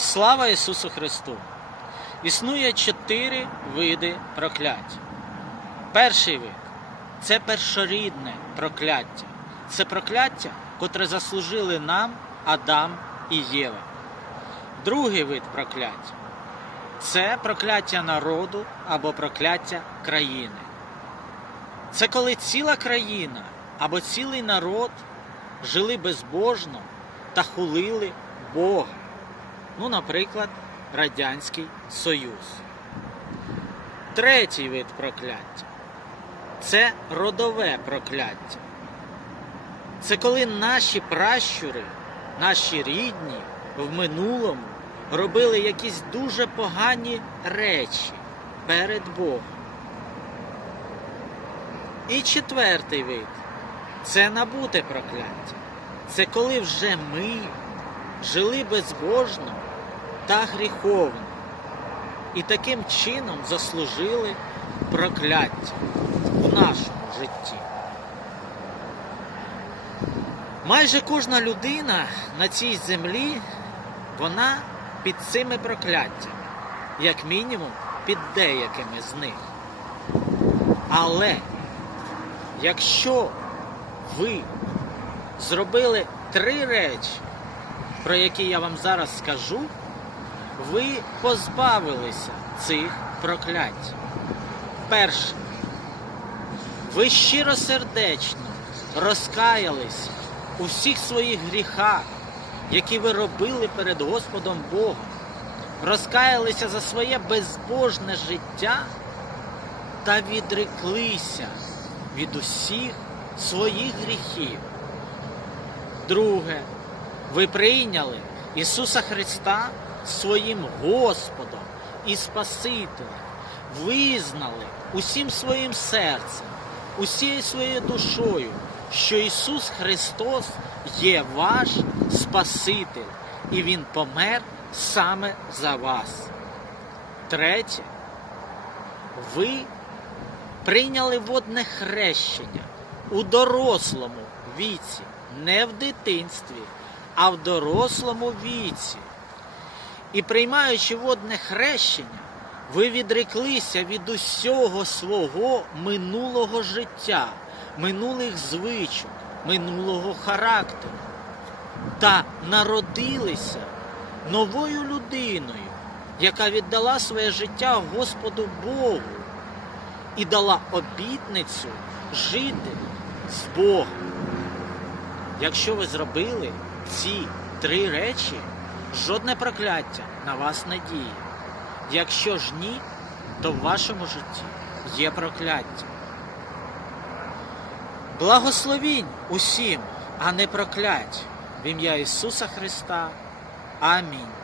Слава Ісусу Христу! Існує чотири види проклять. Перший вид це першорідне прокляття. Це прокляття, котре заслужили нам Адам і Єва. Другий вид прокляття це прокляття народу або прокляття країни. Це коли ціла країна або цілий народ жили безбожно та хулили Бога. Ну, наприклад, Радянський Союз. Третій вид прокляття це родове прокляття. Це коли наші пращури, наші рідні в минулому робили якісь дуже погані речі перед Богом. І четвертий вид це набуте прокляття. Це коли вже ми жили безбожно та гріховно і таким чином заслужили прокляття в нашому житті. Майже кожна людина на цій землі, вона під цими прокляттями, як мінімум під деякими з них. Але якщо ви зробили три речі, про які я вам зараз скажу, ви позбавилися цих проклять. Перше, ви щиросердечно розкаялися у всіх своїх гріхах, які ви робили перед Господом Богом, розкаялися за своє безбожне життя та відреклися від усіх своїх гріхів. Друге, ви прийняли Ісуса Христа своїм Господом і Спасителем, визнали усім своїм серцем, усією своєю душою, що Ісус Христос є ваш Спаситель, і Він помер саме за вас. Третє, ви прийняли водне хрещення у дорослому віці, не в дитинстві, а в дорослому віці. І приймаючи водне хрещення, ви відреклися від усього свого минулого життя, минулих звичок, минулого характеру та народилися новою людиною, яка віддала своє життя Господу Богу і дала обітницю жити з Богом. Якщо ви зробили ці три речі, жодне прокляття на вас не діє. Якщо ж ні, то в вашому житті є прокляття. Благословінь усім, а не проклять в ім'я Ісуса Христа. Амінь.